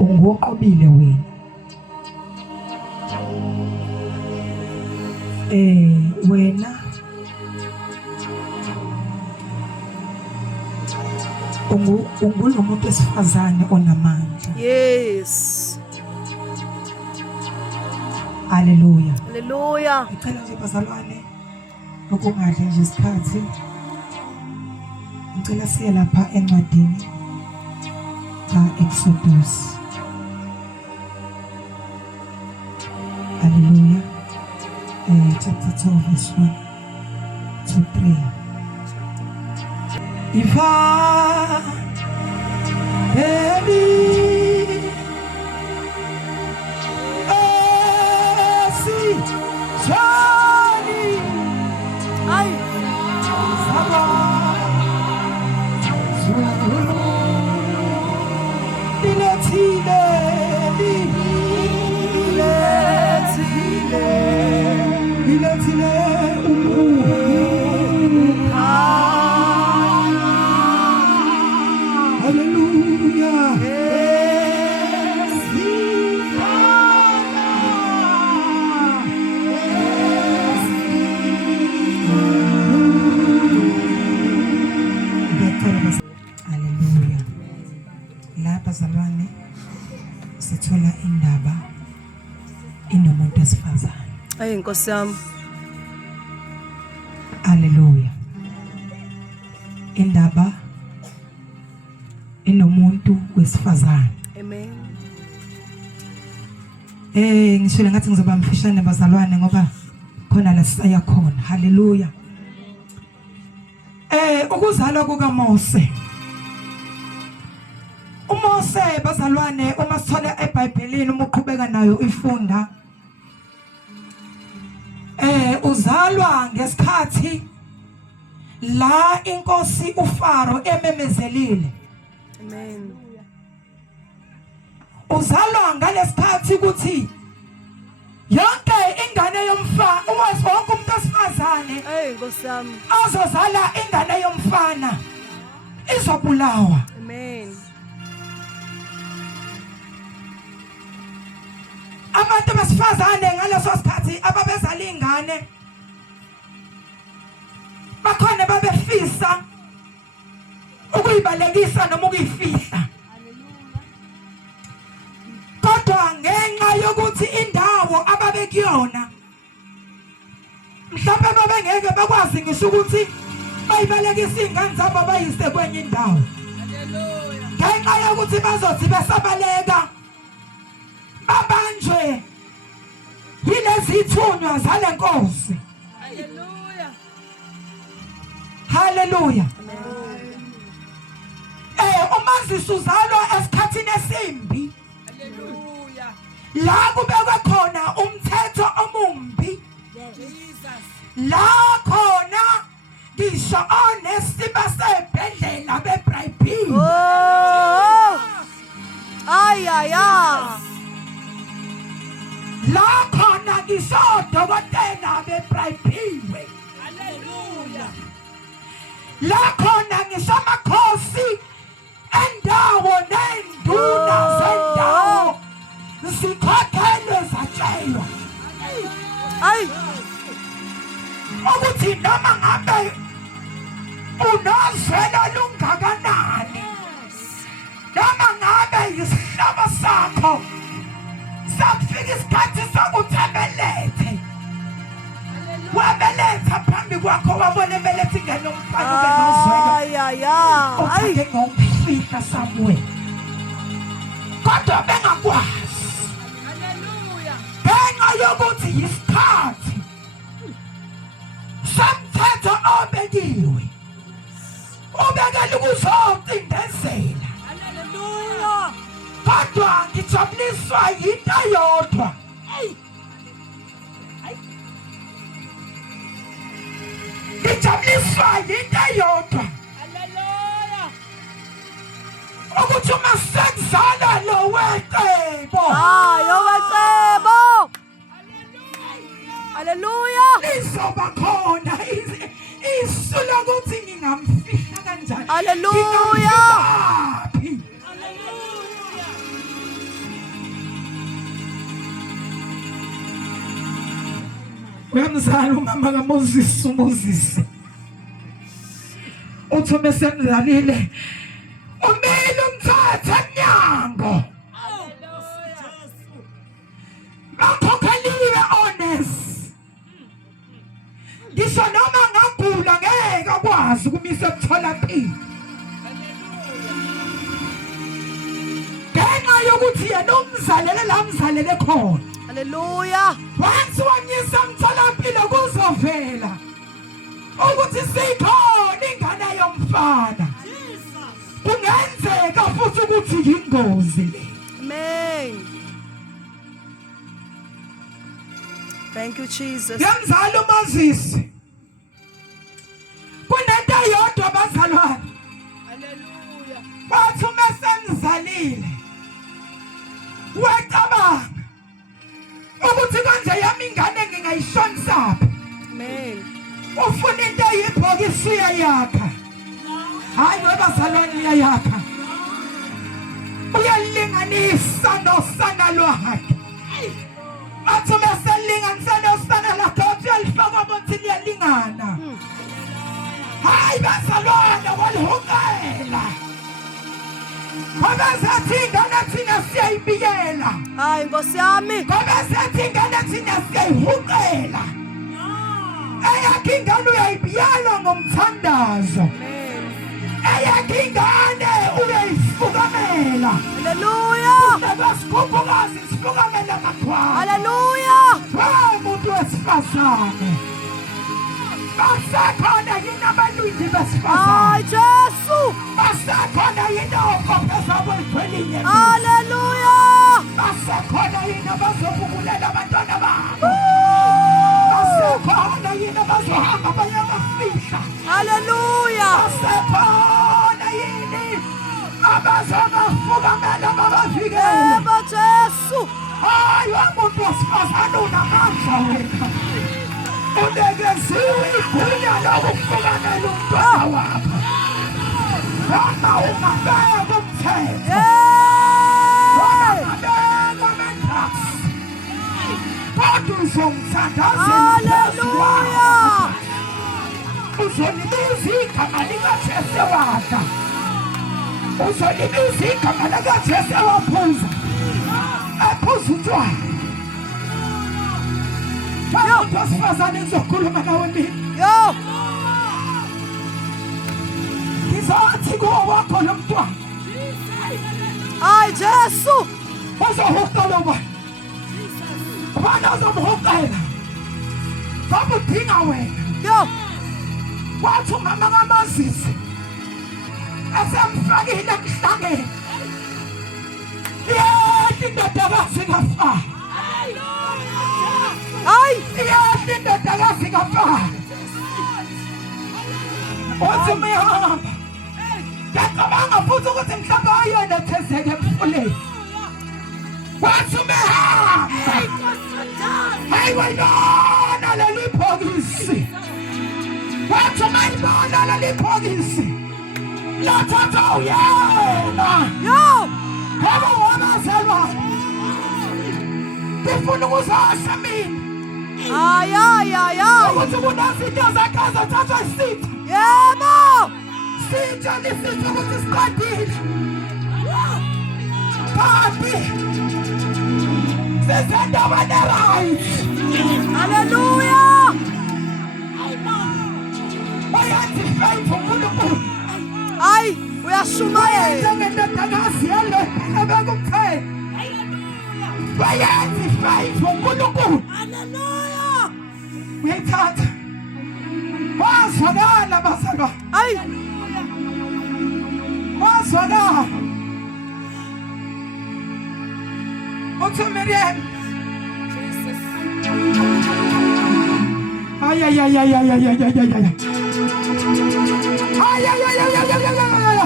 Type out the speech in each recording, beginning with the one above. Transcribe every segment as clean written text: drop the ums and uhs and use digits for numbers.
ungoqobile wena. Wena ungumuntu esifazane onamandla. Yes. Hallelujah. Hallelujah. Ngicela nje bazalwane ukungadli nje isikhathi. Ngicela siye lapha encwadini ka-Exodus. Hallelujah. Chapter 12 verse 1 to 3. If I bazalwane sithola indaba inomuntu esifazane. Ayi Nkosi yami. Hallelujah. Indaba inomuntu wesifazane. Amen. Ngishilo ngathi ngizoba mfishane bazalwane ngoba khona la sisaya khona. Hallelujah. Ukuzalwa kukaMose. uMose bazalwane uma sithola eBhayibhelini uma uqhubeka nayo ifunda uzalwa ngesikhathi la inkosi uFaro ememezelile. Amen. Uzalwa ngalesikhathi ukuthi yonke ingane yomfana wonke umuntu osifazane Nkosi yami azozala ingane yomfana izobulawa. Amen. Abantu besifazane ngaleso sikhathi ababezala ingane bakhona babefisa ukuyibalekisa noma ukuyifihla. Kodwa ngenxa yokuthi indawo ababekuyona mhlawumbe babengeke bakwazi ngisho ukuthi bayibalekisa ingane zabo bayise kwenye indawo. Hallelujah. Ngenxa yokuthi bazothi besabaleka babanjwe yilezi ithunywa zale nkosi. Hallelujah. Hallelujah. Amen. Umazisi uzalwa esikhathini esimbi. Hallelujah. La kubekwe khona umthetho omumbi. Jesus. La khona ngisho honesty basebhedlela beBribhile. Oh. Ay ay ay. La khona ngisho odokotela beBribhile. Hallelujah. La khona ngisho amakhosi endawo nenduna zendawo zikhokhelwe zatshelwa. Ay. Ukuthi noma ngabe unozwelo lungakanani noma ngabe isihlabo sakho sakufika isikhathi sokuthebelethe wabeletha phambi kwakho wabona ebeletha ingane yomfana ube nozwelo. Ay ay ay. Uthake ngomfihla somewhere kodwa bengakwazi. Hallelujah. Ngenxa yokuthi yisikhathi somthetho obekiwe ubekela ukuzocindezela. Hallelujah. Kodwa ngijabuliswa yinto yodwa. Ngijabuliswa yinto yodwa Hallelujah. ukuthi uma sekuzala lo wecebo Yowecebo. Hallelujah. lizoba khona isu lokuthi ngingamfihla kanjani. Hallelujah. Ngingamfihla. Uyamzala umama kaMoses uMoses. Uthi mesemzalile umile umthatha nyango. Bakhokheliwe honest. Ngisho noma ngagula ngeke akwazi kumisa emtholampilo. Ngenxa yokuthi yena umzalele la mzalele khona. Hallelujah. Once wanyisa emtholampilo kuzovela ukuthi sikhona ingane yomfana. Kungenzeka futhi ukuthi yingozi le. Amen. Thank you, Jesus. Yamzala uMoses. Kunento eyodwa bazalwane. Hallelujah. Bathi mesemzalile. Wecabanga ukuthi kanje yami ingane ngingayishonisa. Amen. Ufuna into eyibhokisi uyayakha. Hayi webazalwane uyayakha. Uyalinganisa nosana lwakhe. Athi meselinganisa nosana lakhe uyalifaka ukuthi liyalingana. Hayi bazalwane walihungela. Ngoba sathi ingane thina siyayibiyela. Hayi Nkosi yami. Ngoba sathi ingane thina siyayihungela. Eyakhe ingane uyayibiyela ngomthandazo. Amen. Eyakhe ingane uyayifukamela. Hallelujah. Nabasikhumbukazi sifukamela makhwana. Hallelujah. Umuntu wesifazane. Basakhona yini abalwindi besifazane? Hayi Jesu. Basakhona yini okhokho zaboyithwelinye? Hallelujah. Basakhona yini abazobubulela abantwana babo? Basakhona yini abazohamba bayabafihla? Hallelujah. Basakhona yini abazobafukamela babavikele? Yebo Jesu. Hayi umuntu wesifazane unamandla wena. Unekeziwe igunya lokufukamela umntwana wakho. Noma ungabeka umthetho. Hey. Ungabeka ama-drugs. Kodwa uzomthandazela Hallelujah. uzolibiza igama likaJesu wadla. Uzolibiza igama likaJesu waphuza. Ephuza utshwala. Umuntu wesifazane ngizokhuluma nawe mina. Yo. Ngizothi kuwo wakho lo mntwana. Hayi Jesu. Uzohukela ubani? Ubani ozomhukela? Zamudinga wena. Yo. Wathi umama kaMoses esemfakile emhlangeni. Yehla indodakazi kaFaro. Hayi. Yehla indodakazi kaFaro. Wathi umehamba. Ngiyacabanga futhi ukuthi mhlawumbe ayona ethezeke emfuleni. Wathi umehamba. Hayi wayibona leli bhokisi. Wathi umayibona leli bhokisi. Lathatha uyena. Yo. Ngoba wabazalwane. Ngifuna ukuzasha mina. Ay. Ukuthi kunezinto zakhe azothathwa isitha. Yebo. Sitha lisitha ukuthi siqandile. Kanti sisendaweni right. Hallelujah. Bayathi faith uNkulunkulu. Hayi uyashumayela. Ngendodakazi yalo ebeka umthetho. Bayathi faith uNkulunkulu. Hallelujah. Uyayithatha. Wazwakala bazalwa. Hayi. Wazwakala. Uthi Miriam. Ay.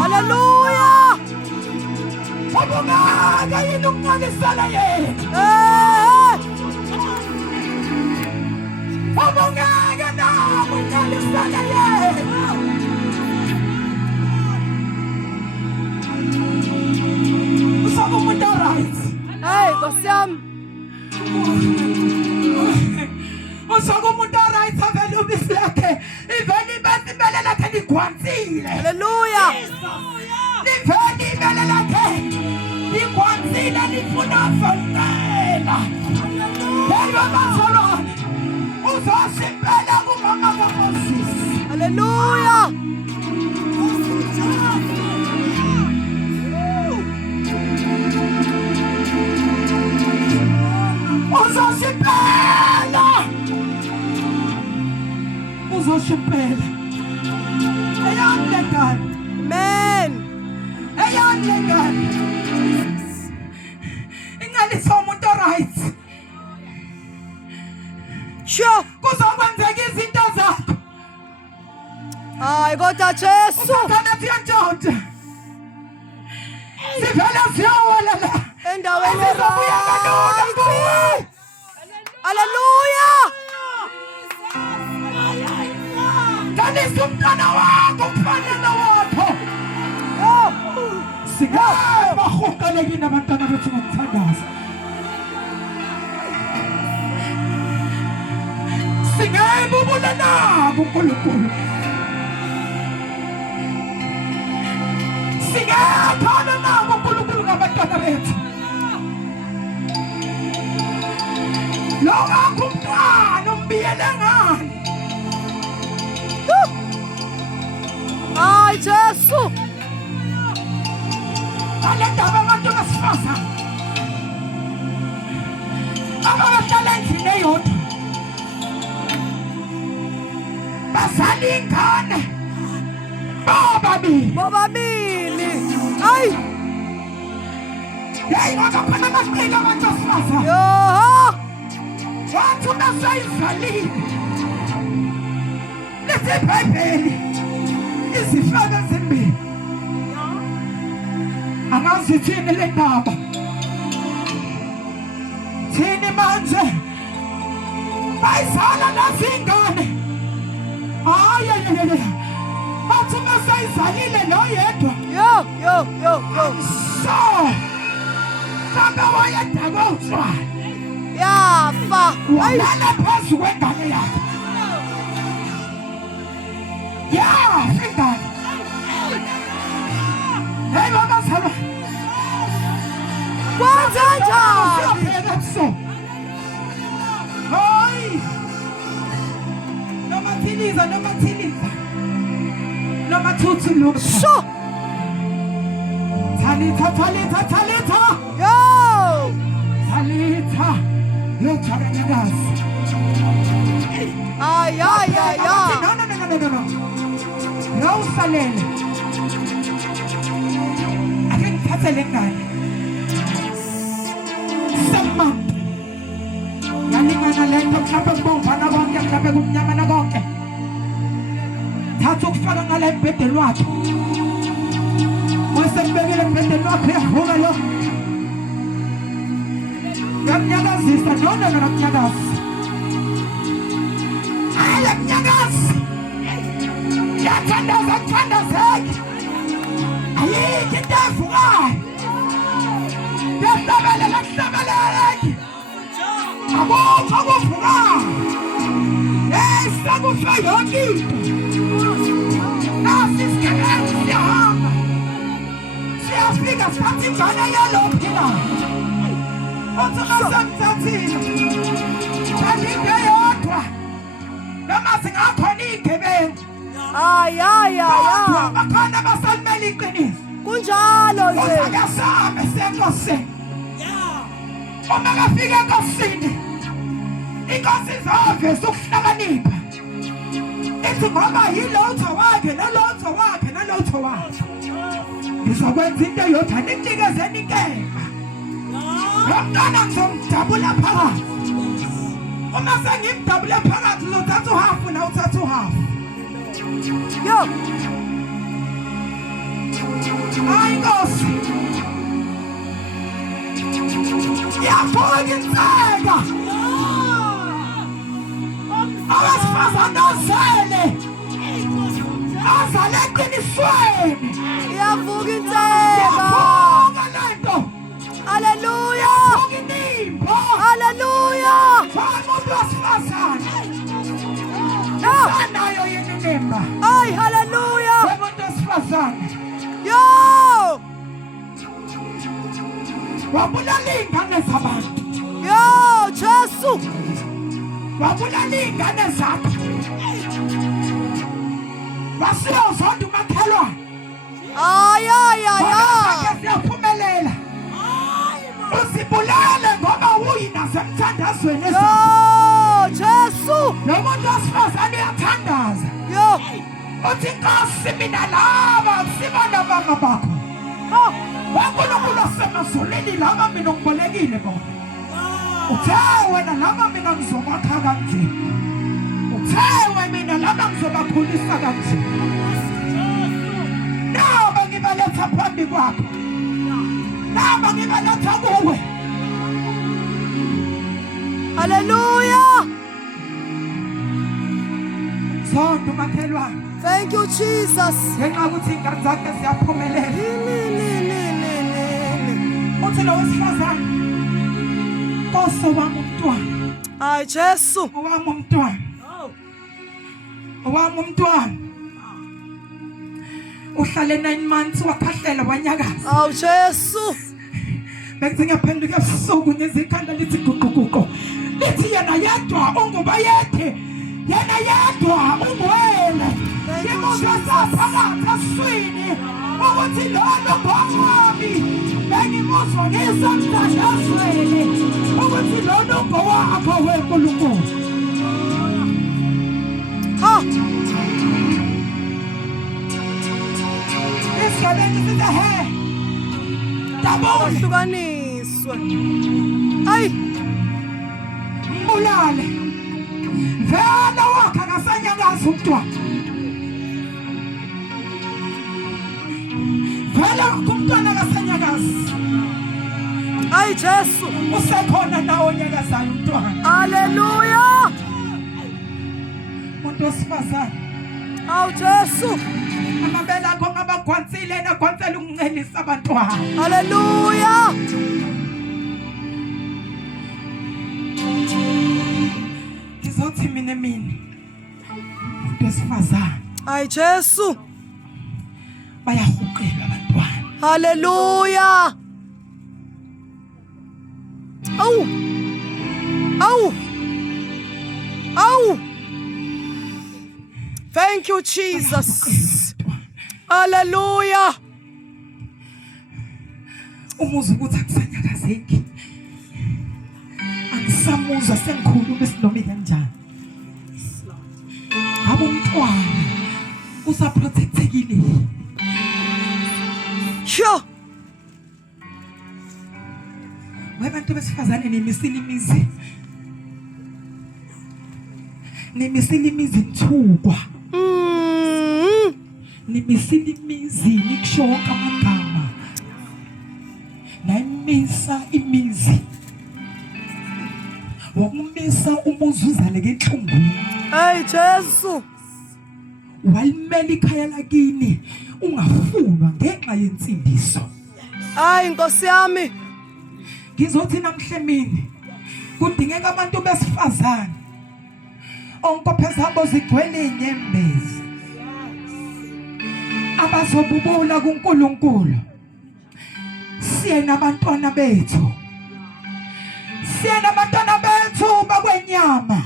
Hallelujah. Wabungaka yini ukuncakisana yethu. Wabungaka nawe ukuncakisana yethu. Usaba umuntu right. Hey Nkosi yami. Usoka umuntu oright avele ubisi lakhe. Ivele ibese ibele lakhe ligwansile. Hallelujah. Livele ibele lakhe ligwansile lifuna ukuvela. Yebo bazalwane. Uzosiphela kumama kaMoses. Hallelujah. Uzosiphela. Uzosiphela. Eyandlengane. Amen. Eyandlengane. Ingaliso umuntu oright. Sure. Kuzokwenzeka izinto zakho. Hayi kodwa Jesu. Usathana siyantshontsa. Sivela siyawela la. Endaweni Sizobuya kalula kuwe. Hallelujah. Danisa umntwana wakho umfanele wakho. Singabahukalekile abantwana bethu ngokuthandaza. Singayibubula nabo uNkulunkulu. Singakhona nabo uNkulunkulu ngabantwana bethu. Lo wakho umntwana umbiyele ngani? Hayi Jesu. Ale ndaba abantu besifazane. Abahlala endlini eyodwa. Bazali ingane. Bobabili. Hayi. Hey, ngoba khona amaqhinga abantu besifazane. Yo. Wathi unasayizalile. Lethi iBhayibheli. Izifebe ezimbili. Angazi thini le ndaba. Thini manje? Bayizala lezi ingane. Hayi. Bathi unasayizalile lo yedwa. Yo. So. Kanga wayedaka utshwala. Yafa. Hayi. Walala phezu kwengane yakhe. Ingane. Hey mama salwa. Kwenza njani? Siyaphela so. Hayi. Noma thuthu lo. Sho. Talitha. Yo. Talitha. Lo chakanyakazi. Ay. No. No usalele. Ake ngithathe le ngane. Samam. Yalingana lento mhlawumbe kubomvana konke mhlawumbe kumnyamana konke. Thatha ukufaka ngale embhedeni wakhe. Wesembekile embhedeni wakhe uyavuka lo. Yamnyakazisa nona nokunyakaza. Ayamnyakaza. Yathandazeki. Ayikho into evukayo. Yahlabelela. Akukho okuvukayo. Sekufe yonke into. Nasi isikhathi siyahamba. Siyafika sikhathi ingane yalophila. Uthi masemthathile. Kanti into yodwa. Noma singakhona iy'gebengu. Ay. Bakhona abasalimela iqiniso. Kunjalo nje. Usakesabe senkosini. Uma kafika enkosini, inkosi izoveza ukuhlakanipha. Ithi ngoba yilotho wakhe nalotho wakhe. Ngizokwenza into eyodwa nikunikezeni inkemba. Lo mntwana ngizomdabula phakathi. Uma sengimdabule phakathi uzothatha uhafu na uthatha uhafu. Yo. Hayi Nkosi. Yaphokiseka. Abasifazane azele. Azale eqinisweni. Iyavuka inseka. Yavuka lento. Hallelujah. Yavuka inimbo. Hallelujah. Umuntu wesifazane. wabulala iy'ngane zabantu, Yo, Jesu. wabulala iy'ngane zakho, wasiyozonda umakhelwane. Ay, ay, ay, ay. Kodwa siyaphumelela. Usibulale ngoba uyina semthandazweni Yo, Jesu. lo muntu wesifazane uyathandaza. Yo. Uthi Nkosi mina laba sibona banga bakho. Oh. waNkulunkulu asemazulwini laba mina ngibolekile bona. Uthe wena laba mina ngizokwakha kanje. Uthe wena mina laba ngizobakhulisa kanje. Naba ngibaletha phambi kwakho. Naba ngibaletha kuwe. Hallelujah. Zonke umakhelwane. Thank you, Jesus. Ngenxa ukuthi ingane zakhe ziyaphumelela. Uthi lo wesifazane Nkosi wami umntwana. Ay, Jesu. Owami umntwana. Owami umntwana. Uhlale 9 months wakhahlela wanyakaza. Aw, Jesu. Bekuthi ngiyaphenduka ebusuku ngezikhanda lithi guquguqu. Lithi yena yedwa ungubayethe. Yena yedwa ungwele. Ngimuzwa saphakathi eswini ukuthi lona ngowami. Bengimuzwa ngisemthandazweni ukuthi lona ngowakho weNkulunkulu. Ha. Isigabeni sithi he. Dabule. Hlukaniswe. Ay. Mbulale. Vela wakhe akasanyakaza umntwana. Vela umntwana akasanyakaza. Ay, Jesu. Usekhona nawo onyakazayo umntwana. Hallelujah. Umuntu wesifazane. Aw, Jesu. Amabele akho ngabagwansile nagwansela ukuncelisa abantwana. Hallelujah. Ngizothi mina umuntu wesifazane Ay, Jesu. bayahuqelwa abantwana. Hallelujah. Aw. Aw. Aw. Thank you, Jesus. Hallelujah. Umuzwa ukuthi akusanyakazeki. Angisamuzwa sengikhuluma isilome kanjani. Ngabo umntwana usaprotectekile. Sure. Webantu besifazane nimisile imizi. Nimisile imizi nthukwa. Nimisile imizi nikusho wonke amagama. Nayimisa imizi. Wakumisa umuzi uzaleke enhlungwini. Hey, Jesu. Walimela ikhaya lakini ungafunwa ngenxa yensindiso. Ay, Nkosi yami. Ngizothi namhlemini kudingeka abantu besifazane onkophe zabo zigcwele inyembezi abazobubula kuNkulunkulu. Siye nabantwana bethu. Siye nabantwana bethu bakwenyama.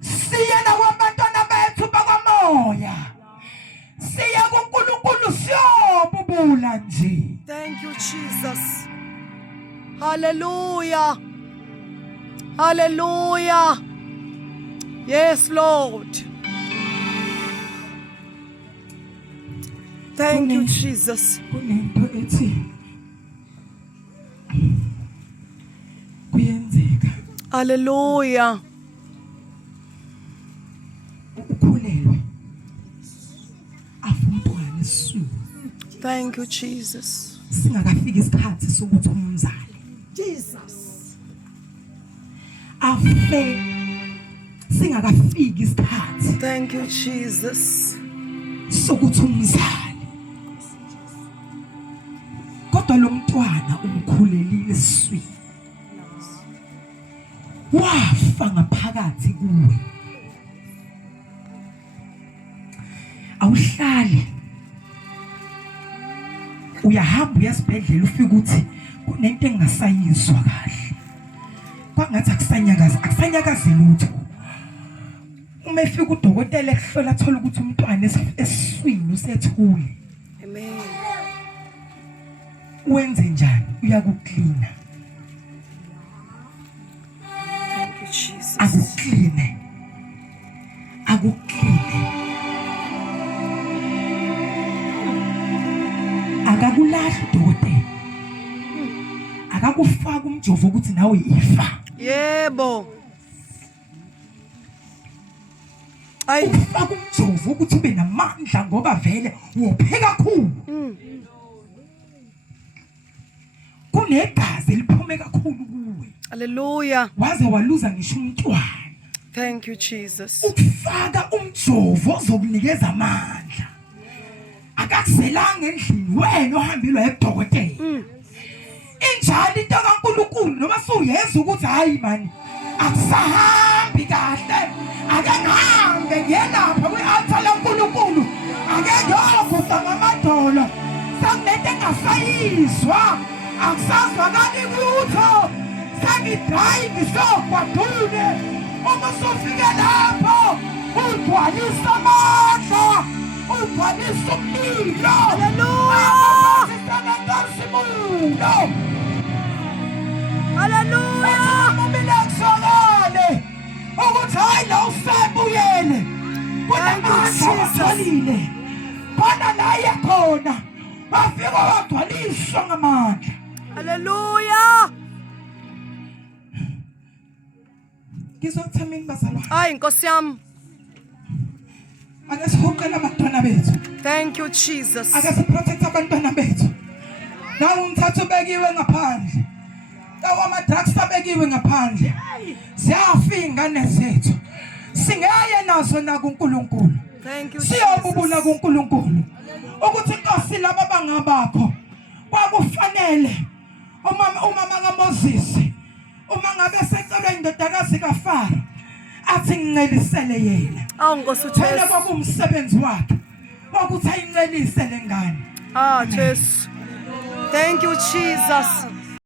Siye nabantwana bethu bakwamoya. Siye kuNkulunkulu siyobubula nje. Thank you, Jesus. Hallelujah. Hallelujah. Yes, Lord. Thank you, Jesus. Kunento ethi kuyenzeka Hallelujah. ukhulelwe afumntwana esiswini Thank you, Jesus. singakafika isikhathi sokuthi umzali Jesus. afe singakafika isikhathi Thank you, Jesus. sokuthi umzali kodwa lo mntwana umkhulelile esiswini wafa ngaphakathi kuwe awuhlali uyahamba uyasibhedlela ufika ukuthi kunento engasayizwa kahle. Kwangathi akusanyakazi lutho. Uma efika udokotela ehlola athola ukuthi umntwana esiswini usethule. Amen. Wenze njani? Uyakuklina. Thank you, Jesus. Akukline. Akakulahli udokotela. Akakufaka umjovo ukuthi nawe ifa. Yebo. Ay, Ufaka umjovo ukuthi ube namandla ngoba vele uphe kakhulu. Kunegazi eliphume kakhulu kuwe. hallelujah. Waze waluza ngisho umntwana. Thank you, Jesus. Ukufaka umjovo ozokunikeza amandla. Akakuselanga endlini wena ohambilwa edokotela. Injalo into kaNkulunkulu noma suyeza ukuthi hayi mani akusahambi kahle. Ake ngihambe ngiyelapha kwi-altar laNkulunkulu. Ake ngiyovusa ngamadolo. Sakunento engasayizwa. Akusazwakali lutho. Sengidrayi ngisogwadule. Uma sofika lapho ugcwalisa amandla. Ugcwalisa umlilo. Hallelujah. Hallelujah. Hallelujah. Umilakuzwakale ukuthi hayi la usebuyele. Kunamandla watholile. Khona la yakhona. Wafika wagcwaliswa ngamandla. Hallelujah. Ngizothamini bazalwane. Ay, Nkosi yami. Ake sihuqele abantwana bethu. Thank you, Jesus. Ake siprotect abantwana bethu. Nawo umthathu bekiwe ngaphandle. Nawo ama-drugs abekiwe ngaphandle. Ziyafa ingane zethu. Singeye nazo na kuNkulunkulu. Thank you, Siyobubula Jesus. kuNkulunkulu. Ukuthi Nkosi laba bangabakho kwakufanele umama kaMoses uma ngabe secelwe indodakazi kaFaro athi ngicelisele yena. Awu Nkosi Phela uJesu. kwakumsebenzi wakhe ukuthi ayincelise lengane. Jesu. Thank you, Jesus.